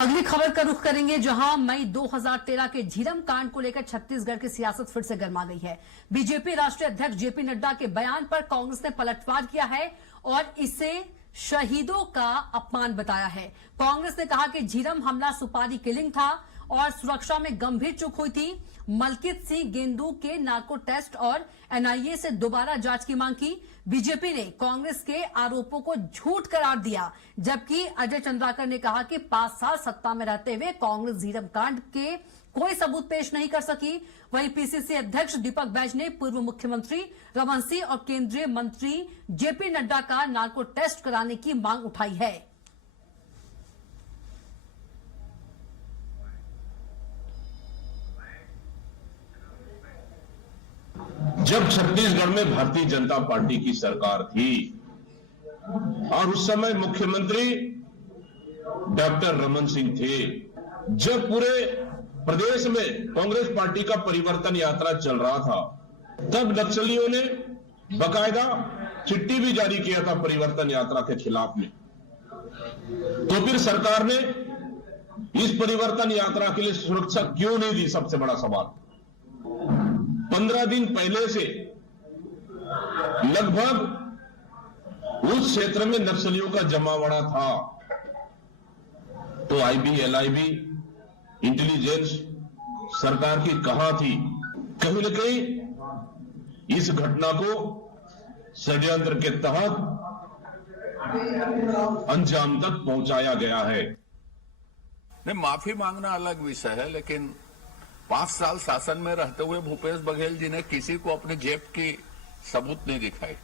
अगली खबर का रुख करेंगे, जहां मई 2013 के झीरम कांड को लेकर छत्तीसगढ़ की सियासत फिर से गर्मा गई है। बीजेपी राष्ट्रीय अध्यक्ष जेपी नड्डा के बयान पर कांग्रेस ने पलटवार किया है और इसे शहीदों का अपमान बताया है। कांग्रेस ने कहा कि झीरम हमला सुपारी किलिंग था और सुरक्षा में गंभीर चूक हुई थी। मलकित सिंह गेंदू के नार्को टेस्ट और एनआईए से दोबारा जांच की मांग की। बीजेपी ने कांग्रेस के आरोपों को झूठ करार दिया, जबकि अजय चंद्राकर ने कहा कि 5 साल सत्ता में रहते हुए कांग्रेस झीरम कांड के कोई सबूत पेश नहीं कर सकी। वहीं पीसीसी अध्यक्ष दीपक बैज ने पूर्व मुख्यमंत्री रमन सिंह और केंद्रीय मंत्री जेपी नड्डा का नार्को टेस्ट कराने की मांग उठाई है। जब छत्तीसगढ़ में भारतीय जनता पार्टी की सरकार थी और उस समय मुख्यमंत्री डॉक्टर रमन सिंह थे, जब पूरे प्रदेश में कांग्रेस पार्टी का परिवर्तन यात्रा चल रहा था, तब नक्सलियों ने बकायदा चिट्ठी भी जारी किया था परिवर्तन यात्रा के खिलाफ में। तो फिर सरकार ने इस परिवर्तन यात्रा के लिए सुरक्षा क्यों नहीं दी? सबसे बड़ा सवाल। 15 दिन पहले से लगभग उस क्षेत्र में नक्सलियों का जमावड़ा था, तो आईबी, एलआईबी, इंटेलिजेंस सरकार की कहां थी? कहीं न कहीं इस घटना को षड्यंत्र के तहत अंजाम तक पहुंचाया गया है। नहीं, माफी मांगना अलग विषय है, लेकिन 5 साल शासन में रहते हुए भूपेश बघेल जी ने किसी को अपने जेब की सबूत नहीं दिखाई।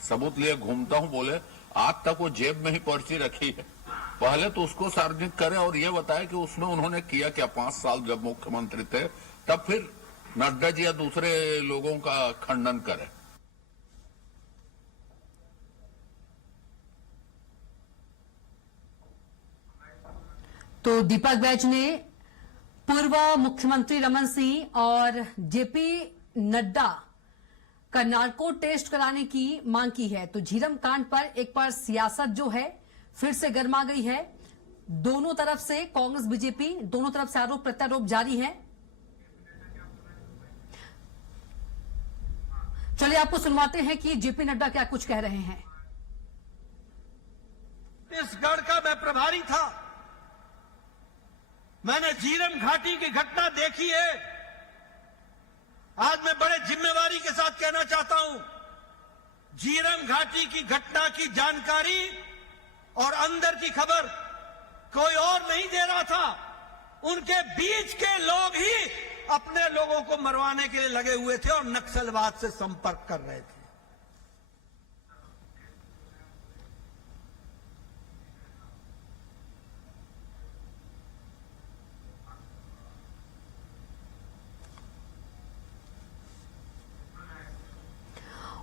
सबूत लिए घूमता हूं बोले, आज तक वो जेब में ही पर्ची रखी है। पहले तो उसको सार्वजनिक करें और ये बताए कि उसमें उन्होंने किया क्या 5 साल जब मुख्यमंत्री थे, तब फिर नड्डा जी या दूसरे लोगों का खंडन करें। तो दीपक बैज ने पूर्व मुख्यमंत्री रमन सिंह और जेपी नड्डा का नार्को टेस्ट कराने की मांग की है। तो झीरम कांड पर एक बार सियासत जो है फिर से गर्मा गई है। दोनों तरफ से कांग्रेस बीजेपी दोनों तरफ से आरोप प्रत्यारोप जारी है। चलिए आपको सुनवाते हैं कि जेपी नड्डा क्या कुछ कह रहे हैं। छत्तीसगढ़ का मैं प्रभारी था, मैंने झीरम घाटी की घटना देखी है। आज मैं बड़े जिम्मेवारी के साथ कहना चाहता हूं, झीरम घाटी की घटना की जानकारी और अंदर की खबर कोई और नहीं दे रहा था। उनके बीच के लोग ही अपने लोगों को मरवाने के लिए लगे हुए थे और नक्सलवाद से संपर्क कर रहे थे।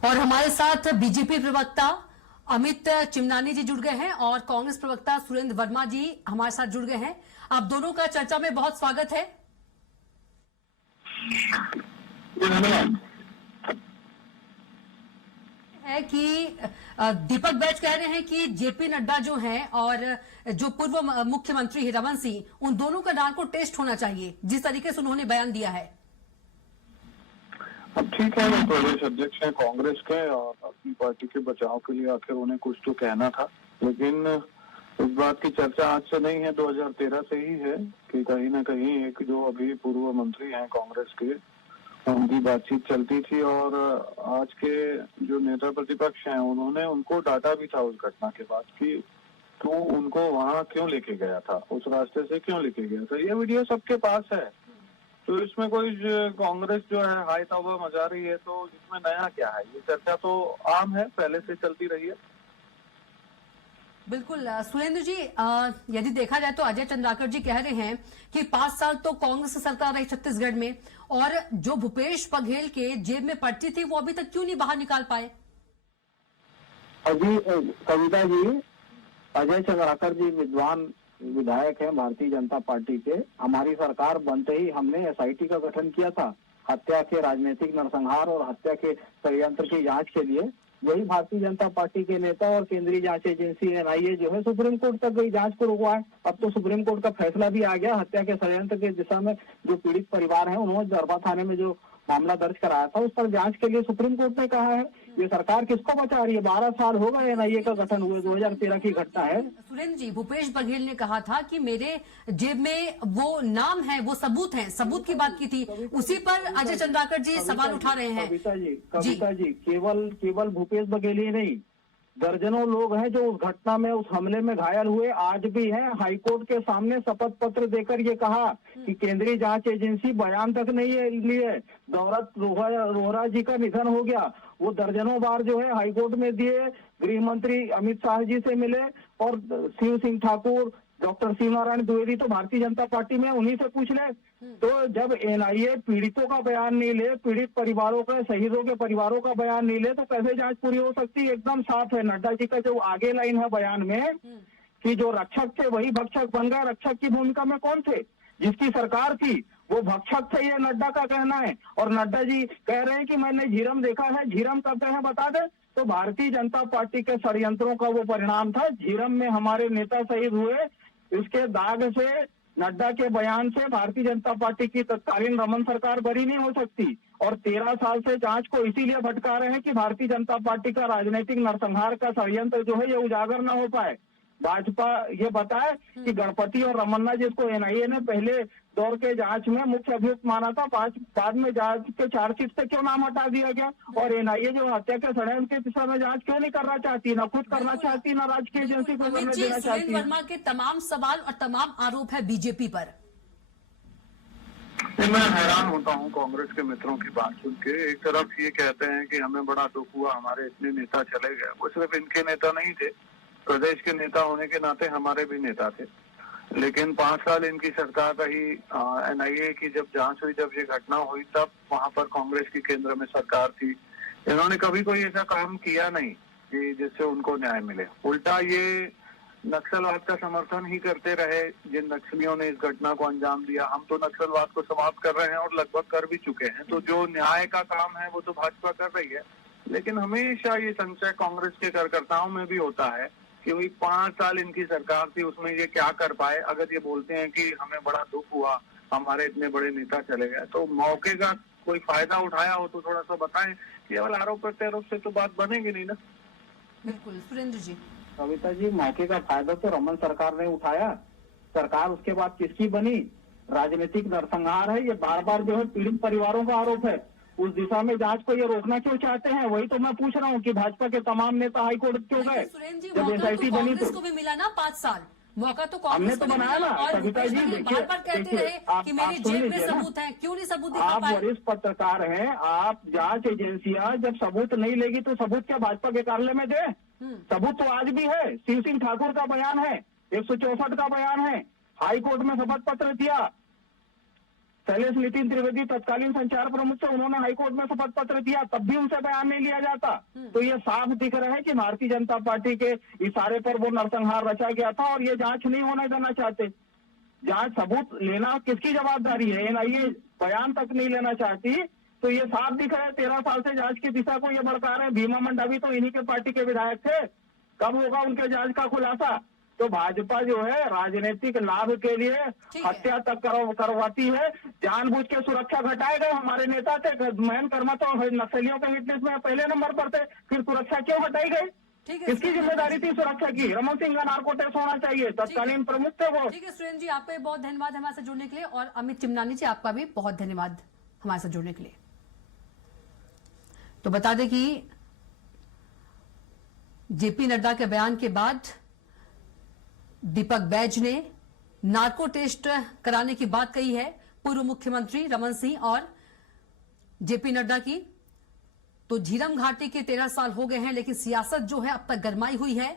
और हमारे साथ बीजेपी प्रवक्ता अमित चिमनानी जी जुड़ गए हैं और कांग्रेस प्रवक्ता सुरेंद्र वर्मा जी हमारे साथ जुड़ गए हैं। आप दोनों का चर्चा में बहुत स्वागत है। है कि दीपक बैज कह रहे हैं कि जेपी नड्डा जो हैं और जो पूर्व मुख्यमंत्री रमन सिंह, उन दोनों का नार्को टेस्ट होना चाहिए, जिस तरीके से उन्होंने बयान दिया है। अब ठीक है, वो प्रदेश अध्यक्ष हैं कांग्रेस के और अपनी पार्टी के बचाव के लिए आखिर उन्हें कुछ तो कहना था, लेकिन इस बात की चर्चा आज से नहीं है, 2013 से ही है कि कहीं ना कहीं एक जो अभी पूर्व मंत्री हैं कांग्रेस के, उनकी बातचीत चलती थी और आज के जो नेता प्रतिपक्ष हैं उन्होंने उनको डांटा भी था उस घटना के बाद कि तू उनको वहां क्यों लेके गया था, उस रास्ते से क्यों लेके गया था। ये वीडियो सबके पास है, तो इसमें कोई कांग्रेस जो है हाय तौबा मचा रही है, तो इसमें नया क्या है? ये चर्चा तो आम है, पहले से चलती रही है। बिल्कुल सुरेंद्र जी, यदि देखा जाए तो अजय चंद्राकर जी कह रहे हैं कि 5 साल तो कांग्रेस सरकार रही छत्तीसगढ़ में और जो भूपेश बघेल के जेब में पर्ची थी वो अभी तक क्यों नहीं बाहर निकाल पाए? अभी कविता जी, अजय चंद्राकर जी विद्वान विधायक हैं भारतीय जनता पार्टी के। हमारी सरकार बनते ही हमने एसआईटी का गठन किया था हत्या के राजनीतिक नरसंहार और हत्या के षड्यंत्र की जांच के लिए। यही भारतीय जनता पार्टी के नेता और केंद्रीय जांच एजेंसी एनआईए जो है सुप्रीम कोर्ट तक गई जांच को रुकवाए। अब तो सुप्रीम कोर्ट का फैसला भी आ गया। हत्या के षड्यंत्र के दिशा में जो पीड़ित परिवार है उन्होंने दरबा थाने में जो मामला दर्ज कराया था उस पर जांच के लिए सुप्रीम कोर्ट ने कहा है। ये सरकार किसको बचा रही है? 12 साल हो गए एनआईए का गठन हुए, 2013 की घटना है। सुरेंद्र जी, भूपेश बघेल ने कहा था कि मेरे जेब में वो नाम है, वो सबूत है, सबूत की बात की थी। उसी पर अजय चंद्राकर जी सवाल उठा रहे हैं। कविता जी केवल भूपेश बघेल ही नहीं, दर्जनों लोग हैं जो उस घटना में, उस हमले में घायल हुए, आज भी हैं। हाईकोर्ट के सामने शपथ पत्र देकर ये कहा कि केंद्रीय जांच एजेंसी बयान तक नहीं लिए। दौलत रोहरा जी का निधन हो गया, वो दर्जनों बार जो है हाईकोर्ट में दिए। गृह मंत्री अमित शाह जी से मिले और शिव सिंह ठाकुर, डॉक्टर शिव नारायण द्विवेदी तो भारतीय जनता पार्टी में, उन्हीं से पूछ ले। तो जब एनआईए पीड़ितों का बयान नहीं ले, पीड़ित परिवारों का, शहीदों के परिवारों का बयान नहीं ले, तो कैसे जांच पूरी हो सकती है? एकदम साफ है। नड्डा जी का जो आगे लाइन है बयान में कि जो रक्षक थे वही भक्षक बन गए। रक्षक की भूमिका में कौन थे? जिसकी सरकार थी वो भक्षक थे, ये नड्डा का कहना है। और नड्डा जी कह रहे हैं कि मैंने झीरम देखा है। झीरम कब गए हैं बता दें? तो भारतीय जनता पार्टी के षड्यंत्रों का वो परिणाम था। झीरम में हमारे नेता शहीद हुए, इसके दाग से, नड्डा के बयान से भारतीय जनता पार्टी की तत्कालीन रमन सरकार बरी नहीं हो सकती। और 13 साल से जांच को इसीलिए भटका रहे हैं कि भारतीय जनता पार्टी का राजनीतिक नरसंहार का षड्यंत्र जो है ये उजागर न हो पाए। भाजपा ये बताए कि गणपति और रमन्ना, जिसको एनआईए ने पहले दौर के जांच में मुख्य अभियुक्त माना था, बाद में जांच के चार्जशीट से क्यों नाम हटा दिया गया? और एनआईए जो हत्या के षड्यंत्र के दिशा में जांच क्यों नहीं करना चाहती? न खुद करना चाहती, न राजकीय एजेंसी को करने देना चाहती। सुरेंद्र वर्मा के तमाम सवाल और तमाम आरोप है बीजेपी पर। मैं हैरान होता हूँ कांग्रेस के मित्रों की बात सुन के। एक तरफ ये कहते हैं कि हमें बड़ा दुख हुआ, हमारे इतने नेता चले गए। वो सिर्फ इनके नेता नहीं थे, प्रदेश के नेता होने के नाते हमारे भी नेता थे। लेकिन 5 साल इनकी सरकार रही। एनआईए की जब जांच हुई, जब ये घटना हुई, तब वहां पर कांग्रेस की केंद्र में सरकार थी। इन्होंने कभी कोई ऐसा काम किया नहीं कि जिससे उनको न्याय मिले। उल्टा ये नक्सलवाद का समर्थन ही करते रहे। जिन नक्सलियों ने इस घटना को अंजाम दिया, हम तो नक्सलवाद को समाप्त कर रहे हैं और लगभग कर भी चुके हैं। तो जो न्याय का काम है वो तो भाजपा कर रही है। लेकिन हमेशा ये संशय कांग्रेस के कार्यकर्ताओं में भी होता है कि वही 5 साल इनकी सरकार थी, उसमें ये क्या कर पाए। अगर ये बोलते हैं कि हमें बड़ा दुख हुआ, हमारे इतने बड़े नेता चले गए, तो मौके का कोई फायदा उठाया हो तो थोड़ा सा बताएं। केवल आरोप प्रत्यारोप से तो बात बनेगी नहीं ना। बिल्कुल सुरेंद्र जी। कविता जी, मौके का फायदा तो रमन सरकार ने उठाया। सरकार उसके बाद किसकी बनी? राजनीतिक नरसंहार है ये। बार बार जो है पीड़ित परिवारों का आरोप है। उस दिशा में जांच को ये रोकना क्यों चाहते हैं? वही तो मैं पूछ रहा हूँ कि भाजपा के तमाम नेता हाईकोर्ट क्यों गए? सुरेंद्र जी, जब मौका एसआईटी तो बनी कांग्रेस तो को भी मिला ना 5 साल। मौका तो हमने कांग्रेस तो को भी बनाया मिला। ना। और कविता जी भूपेश बघेल बार-बार कहते रहे कि मेरे जेब में सबूत है, क्यों नहीं सबूत दिखा आप पाए? वरिष्ठ पत्रकार हैं, आप जांच एजेंसियां जब सबूत नहीं लेगी तो सबूत क्या भाजपा के कार्यालय में दे? सबूत तो आज भी है। शिव सिंह ठाकुर का बयान है, 164 का बयान है, हाईकोर्ट में शपथ पत्र दिया। शैलेश नितिन त्रिवेदी तत्कालीन संचार प्रमुख थे, उन्होंने हाईकोर्ट में शपथ पत्र दिया, तब भी उनसे बयान नहीं लिया जाता। तो ये साफ दिख रहा है कि भारतीय जनता पार्टी के इशारे पर वो नरसंहार रचा गया था और ये जांच नहीं होने देना चाहते। जांच सबूत लेना किसकी जवाबदारी है? एनआईए बयान तक नहीं लेना चाहती। तो ये साफ दिख रहा है 13 साल से जांच की दिशा को ये भड़का रहे हैं। भीमा मंडावी तो इन्हीं के पार्टी के विधायक थे। कब होगा उनके जांच का खुलासा? तो भाजपा जो है राजनीतिक लाभ के लिए हत्या तक करवाती है। जानबूझ के सुरक्षा घटाए गए। हमारे नेता थे, मैन कर्मा तो नक्सलियों के हिट लिस्ट में पहले नंबर पर थे, फिर सुरक्षा क्यों हटाई गई? किसकी जिम्मेदारी थी सुरक्षा की? रमन सिंह का नार्को टेस्ट होना चाहिए, तत्कालीन प्रमुख थे वो। ठीक है सुरेंद्र जी, आपका बहुत धन्यवाद हमारे साथ जुड़ने के लिए। और अमित चिमनानी जी, आपका भी बहुत धन्यवाद हमारे साथ जुड़ने के लिए। तो बता दें कि जेपी नड्डा के बयान के बाद दीपक बैज ने नार्को टेस्ट कराने की बात कही है पूर्व मुख्यमंत्री रमन सिंह और जेपी नड्डा की। तो झीरम घाटी के 13 साल हो गए हैं, लेकिन सियासत जो है अब तक गरमाई हुई है।